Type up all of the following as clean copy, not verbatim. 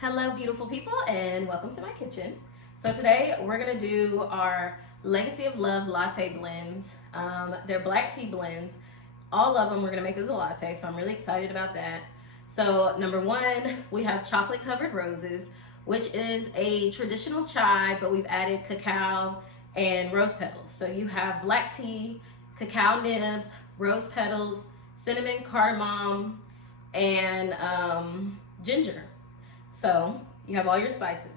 Hello beautiful people and welcome to my kitchen. So today we're gonna do our Legacy of Love latte blends. They're black tea blends. All of them we're gonna make as a latte, so I'm really excited about that. So number one, we have chocolate covered roses, which is a traditional chai, but we've added cacao and rose petals. So you have black tea, cacao nibs, rose petals, cinnamon, cardamom, and ginger. So you have all your spices.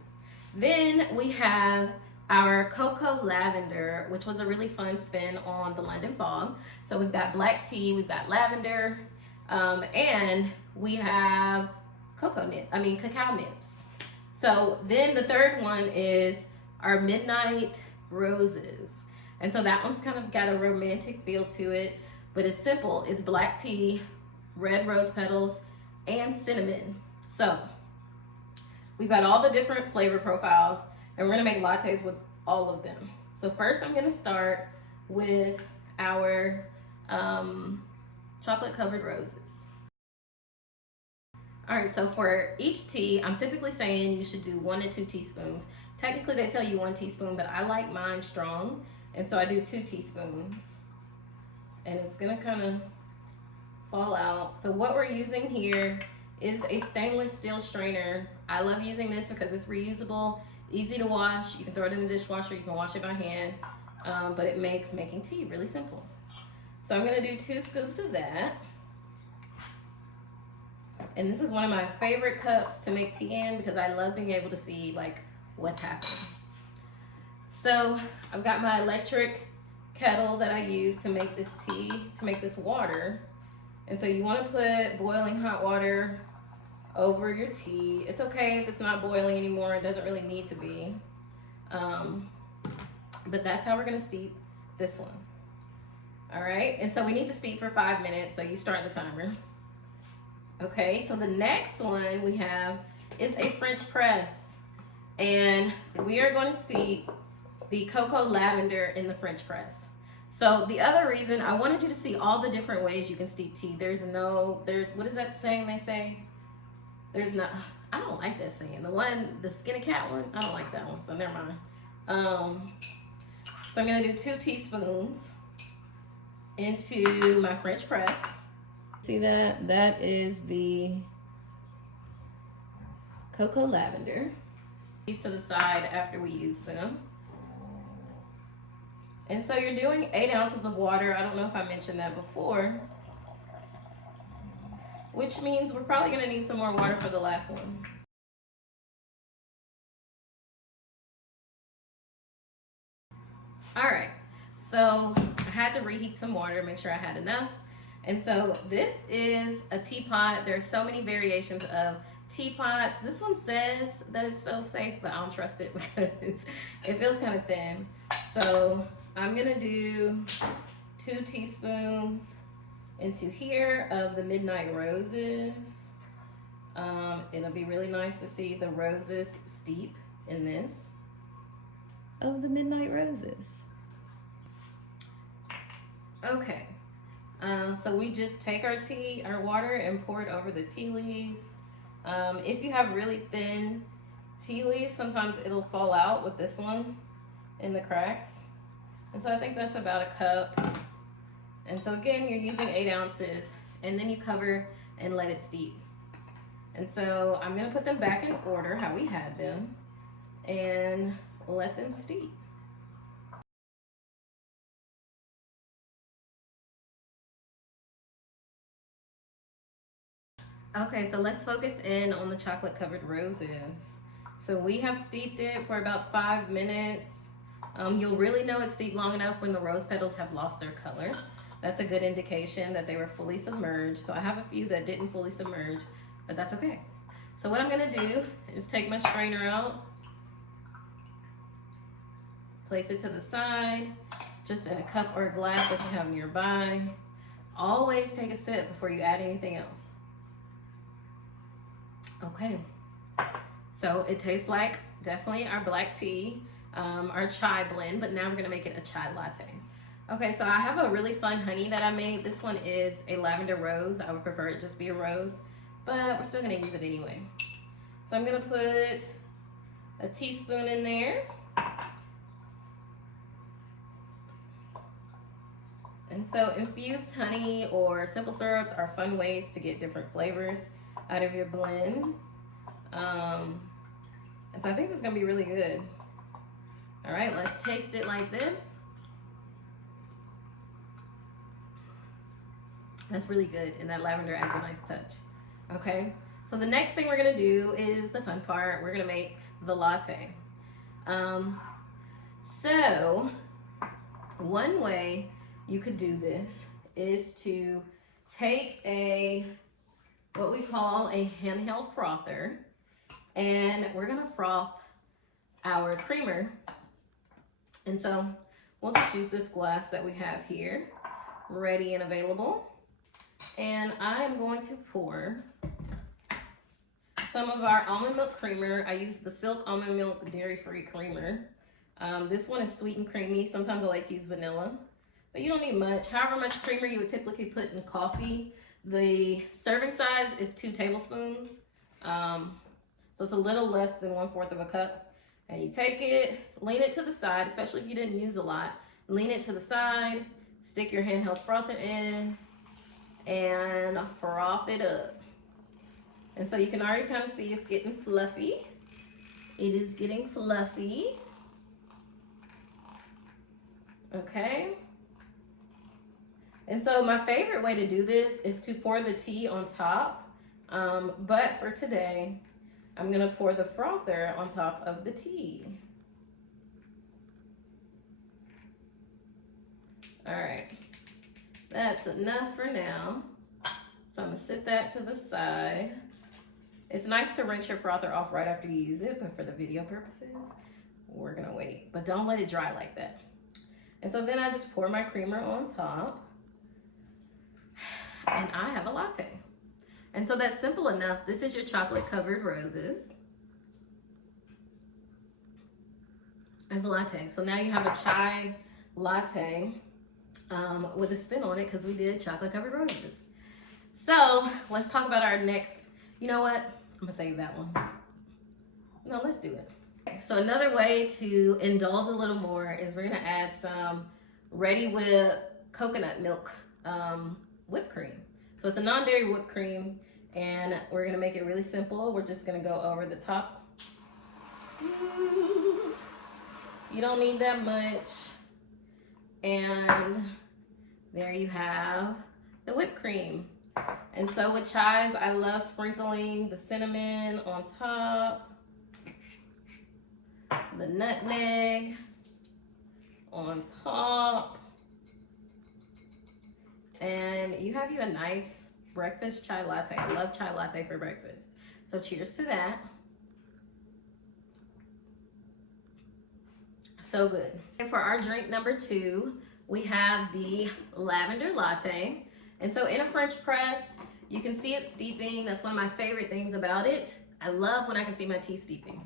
Then we have our cocoa lavender, which was a really fun spin on the London fog. So we've got black tea, we've got lavender, and we have cacao nibs. So then the third one is our midnight roses. And so that one's kind of got a romantic feel to it, but it's simple. It's black tea, red rose petals, and cinnamon. So we've got all the different flavor profiles, and we're gonna make lattes with all of them. So first I'm gonna start with our chocolate covered roses. All right, so for each tea, I'm typically saying you should do 1 to 2 teaspoons. Technically they tell you 1 teaspoon, but I like mine strong, and so I do 2 teaspoons. And it's gonna kind of fall out. So what we're using here is a stainless steel strainer. I love using this because it's reusable, easy to wash. You can throw it in the dishwasher, you can wash it by hand, but it makes making tea really simple. So I'm gonna do 2 scoops of that. And this is one of my favorite cups to make tea in because I love being able to see like what's happening. So I've got my electric kettle that I use to make this tea, to make this water. And so you want to put boiling hot water over your tea. It's okay if it's not boiling anymore. It doesn't really need to be. But that's how we're going to steep this one. All right. And so we need to steep for 5 minutes. So you start the timer. Okay. So the next one we have is a French press. And we are going to steep the cocoa lavender in the French press. So the other reason I wanted you to see all the different ways you can steep tea. There's what is that saying they say? I don't like that saying. The skin of cat one, I don't like that one, so never mind. So I'm gonna do 2 teaspoons into my French press. See that? That is the cocoa lavender. These to the side after we use them. And so you're doing 8 ounces of water. I don't know if I mentioned that before, which means we're probably gonna need some more water for the last one. All right, so I had to reheat some water, make sure I had enough. And so this is a teapot. There's so many variations of teapots. This one says that it's stove safe, but I don't trust it because it feels kind of thin. So I'm gonna do 2 teaspoons into here of the midnight roses. It'll be really nice to see the roses steep in this of the midnight roses. Okay, so we just take our water and pour it over the tea leaves. If you have really thin tea leaves, sometimes it'll fall out with this one in the cracks. And so I think that's about a cup. And so again, you're using 8 ounces, and then you cover and let it steep. And so I'm gonna put them back in order how we had them and let them steep. Okay, so let's focus in on the chocolate covered roses. So we have steeped it for about 5 minutes. You'll really know it's steeped long enough when the rose petals have lost their color. That's a good indication that they were fully submerged. So I have a few that didn't fully submerge, but that's okay. So what I'm gonna do is take my strainer out, place it to the side, just in a cup or a glass that you have nearby. Always take a sip before you add anything else. Okay, so it tastes like definitely our black tea, our chai blend, but now we're gonna make it a chai latte. Okay, so I have a really fun honey that I made. This one is a lavender rose. I would prefer it just be a rose, but we're still gonna use it anyway. So I'm gonna put a teaspoon in there. And so infused honey or simple syrups are fun ways to get different flavors out of your blend. And so I think this is gonna be really good. All right, let's taste it like this. That's really good, and that lavender adds a nice touch. Okay, so the next thing we're gonna do is the fun part. We're gonna make the latte. So one way you could do this is to take what we call a handheld frother, and we're gonna froth our creamer. And so we'll just use this glass that we have here, ready and available. And I'm going to pour some of our almond milk creamer. I use the Silk Almond Milk Dairy-Free Creamer. This one is sweet and creamy. Sometimes I like to use vanilla, but you don't need much. However much creamer you would typically put in coffee. The serving size is 2 tablespoons. So it's a little less than 1/4 of a cup. And you take it, lean it to the side, especially if you didn't use a lot. Lean it to the side, stick your handheld frother in, and froth it up. And so you can already kind of see it's getting fluffy. It is getting fluffy. Okay. And so my favorite way to do this is to pour the tea on top. But for today, I'm gonna pour the frother on top of the tea. All right, that's enough for now. So I'm gonna sit that to the side. It's nice to rinse your frother off right after you use it, but for the video purposes, we're gonna wait. But don't let it dry like that. And so then I just pour my creamer on top, and I have a latte. And so that's simple enough. This is your chocolate covered roses as a latte. So now you have a chai latte with a spin on it because we did chocolate covered roses. So let's talk about our next, you know what? I'm gonna save that one. No, let's do it. Okay, so another way to indulge a little more is we're gonna add some Ready Whip coconut milk whipped cream. So it's a non-dairy whipped cream, and we're gonna make it really simple. We're just gonna go over the top. You don't need that much. And there you have the whipped cream. And so with chais, I love sprinkling the cinnamon on top, the nutmeg on top, and you have you a nice breakfast chai latte. I love chai latte for breakfast. So cheers to that. So good. And for our drink number 2, we have the lavender latte. And so in a French press, you can see it steeping. That's one of my favorite things about it. I love when I can see my tea steeping.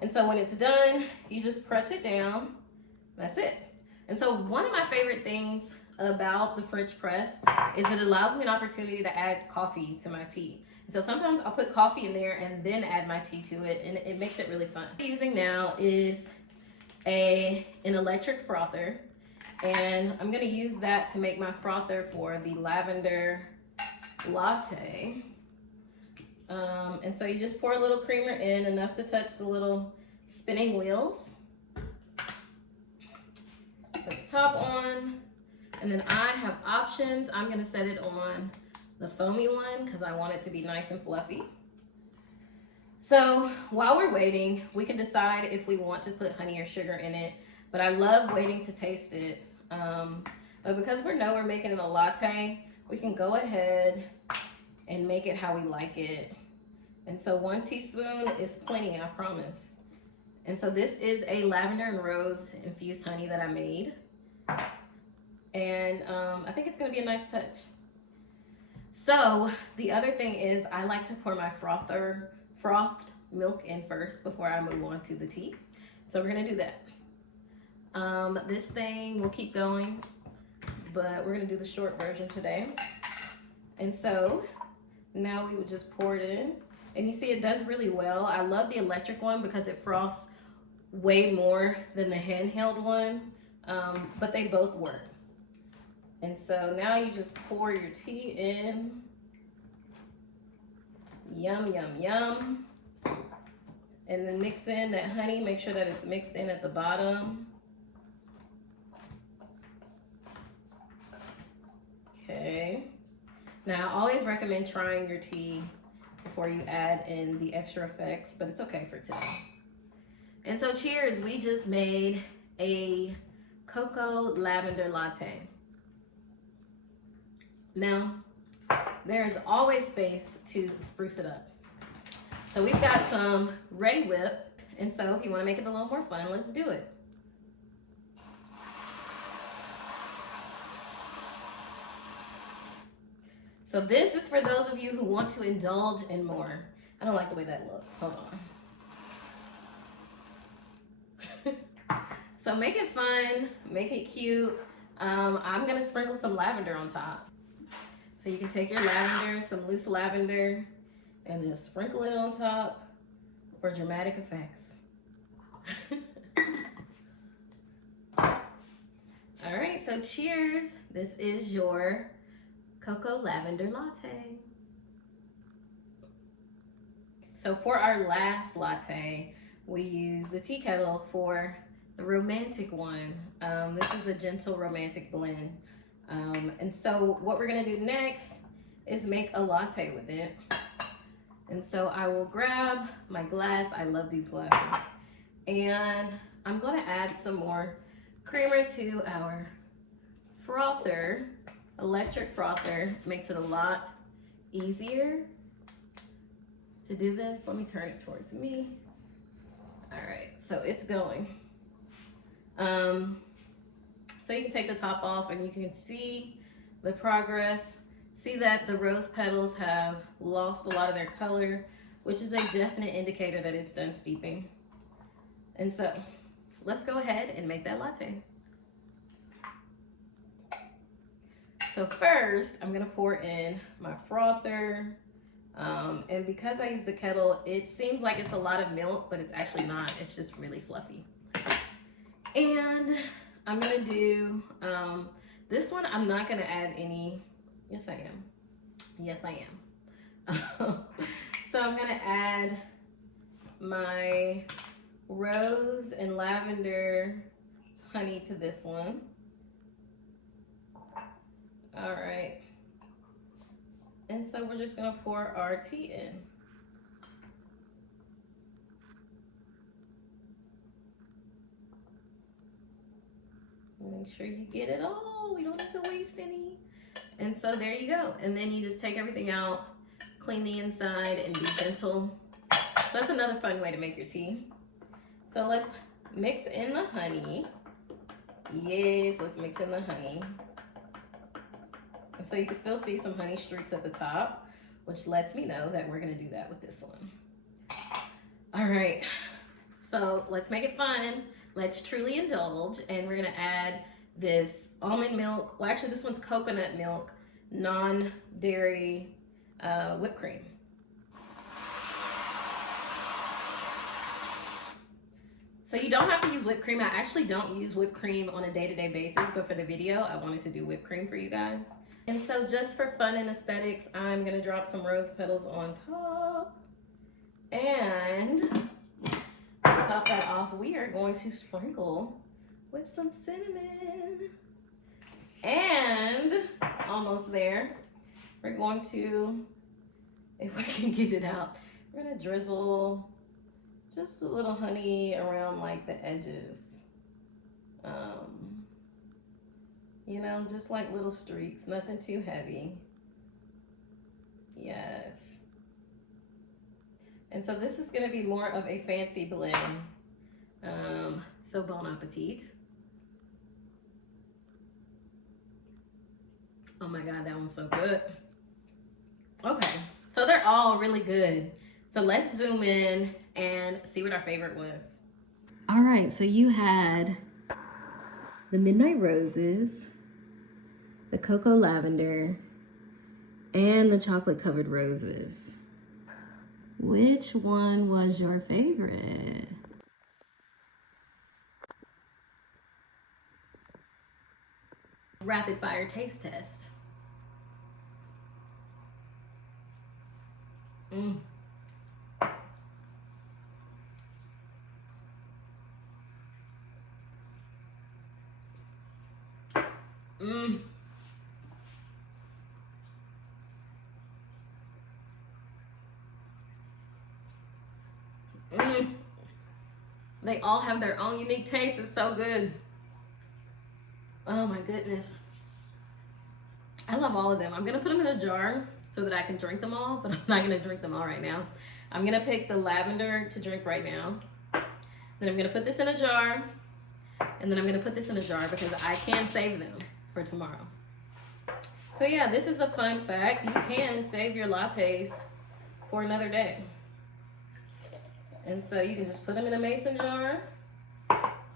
And so when it's done, you just press it down. That's it. And so one of my favorite things about the French press is it allows me an opportunity to add coffee to my tea. And so sometimes I'll put coffee in there and then add my tea to it, and it makes it really fun. What I'm using now is an electric frother, and I'm gonna use that to make my frother for the lavender latte. And so you just pour a little creamer in, enough to touch the little spinning wheels. Put the top on, and then I have options. I'm gonna set it on the foamy one because I want it to be nice and fluffy. So while we're waiting, we can decide if we want to put honey or sugar in it, but I love waiting to taste it. But because we know we're making it a latte, we can go ahead and make it how we like it. And so 1 teaspoon is plenty, I promise. And so this is a lavender and rose infused honey that I made. And I think it's gonna be a nice touch. So the other thing is I like to pour my frothed milk in first before I move on to the tea. So we're gonna do that. This thing will keep going, but we're gonna do the short version today. And so now we would just pour it in. And you see it does really well. I love the electric one because it froths way more than the handheld one, but they both work. And so now you just pour your tea in. Yum, yum, yum. And then mix in that honey. Make sure that it's mixed in at the bottom. Okay. Now, I always recommend trying your tea before you add in the extra effects, but it's okay for today. And so cheers, we just made a cocoa lavender latte. Now, there is always space to spruce it up. So we've got some ready whip, and so if you want to make it a little more fun, let's do it. So this is for those of you who want to indulge in more. I don't like the way that looks. Hold on. So make it fun, make it cute. I'm gonna sprinkle some lavender on top. So you can take your lavender, some loose lavender, and just sprinkle it on top for dramatic effects. All right, so cheers. This is your cocoa lavender latte. So for our last latte, we use the tea kettle for the romantic one. This is a gentle romantic blend. And so what we're gonna do next is make a latte with it. And so I will grab my glass. I love these glasses. And I'm gonna add some more creamer to our frother. Electric frother makes it a lot easier to do this. Let me turn it towards me. All right, so it's going. So you can take the top off and you can see the progress. See that the rose petals have lost a lot of their color, which is a definite indicator that it's done steeping. And so let's go ahead and make that latte. So first, I'm gonna pour in my frother. And because I use the kettle, it seems like it's a lot of milk, but it's actually not. It's just really fluffy. And I'm gonna do, this one, I'm not gonna add any, yes I am. Yes I am. So I'm gonna add my rose and lavender honey to this one. All right. And so we're just gonna pour our tea in. Make sure you get it all. We don't need to waste any. And so there you go. And then you just take everything out, clean the inside, and be gentle. So that's another fun way to make your tea. So let's mix in the honey. Yes, let's mix in the honey. And so you can still see some honey streaks at the top, which lets me know that we're gonna do that with this one. All right, so let's make it fun. Let's truly indulge, and we're gonna add this almond milk. Well, actually this one's coconut milk, non-dairy whipped cream. So you don't have to use whipped cream. I actually don't use whipped cream on a day-to-day basis, but for the video, I wanted to do whipped cream for you guys. And so just for fun and aesthetics, I'm gonna drop some rose petals on top. And to top that off, we are going to sprinkle with some cinnamon. And almost there, we're going to, if we can get it out, we're gonna drizzle just a little honey around like the edges. You know, just like little streaks, nothing too heavy. Yes. And so this is gonna be more of a fancy blend. So bon appetit. Oh my God, that one's so good. Okay, so they're all really good. So let's zoom in and see what our favorite was. All right, so you had the midnight roses, the cocoa lavender, and the chocolate covered roses. Which one was your favorite? Rapid fire taste test. Mm. Mm. Mm. They all have their own unique taste. It's so good. Oh my goodness. I love all of them. I'm gonna put them in a jar so that I can drink them all, but I'm not gonna drink them all right now. I'm gonna pick the lavender to drink right now. Then I'm gonna put this in a jar, and then I'm gonna put this in a jar because I can save them for tomorrow. So yeah, this is a fun fact. You can save your lattes for another day. And so you can just put them in a mason jar,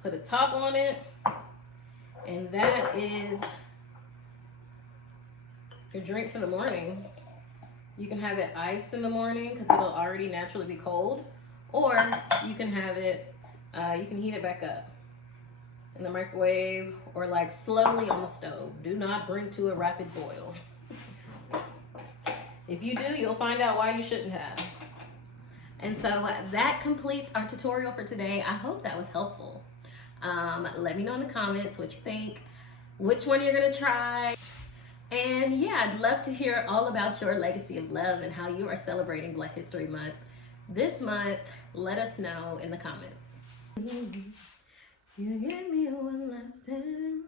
put a top on it, and that is your drink for the morning. You can have it iced in the morning because it'll already naturally be cold, or you can have it, you can heat it back up in the microwave or like slowly on the stove. Do not bring to a rapid boil. If you do, you'll find out why you shouldn't have. And so that completes our tutorial for today. I hope that was helpful. Let me know in the comments what you think, which one you're gonna try. And yeah, I'd love to hear all about your legacy of love and how you are celebrating Black History Month this month. Let us know in the comments. You gave me one last time.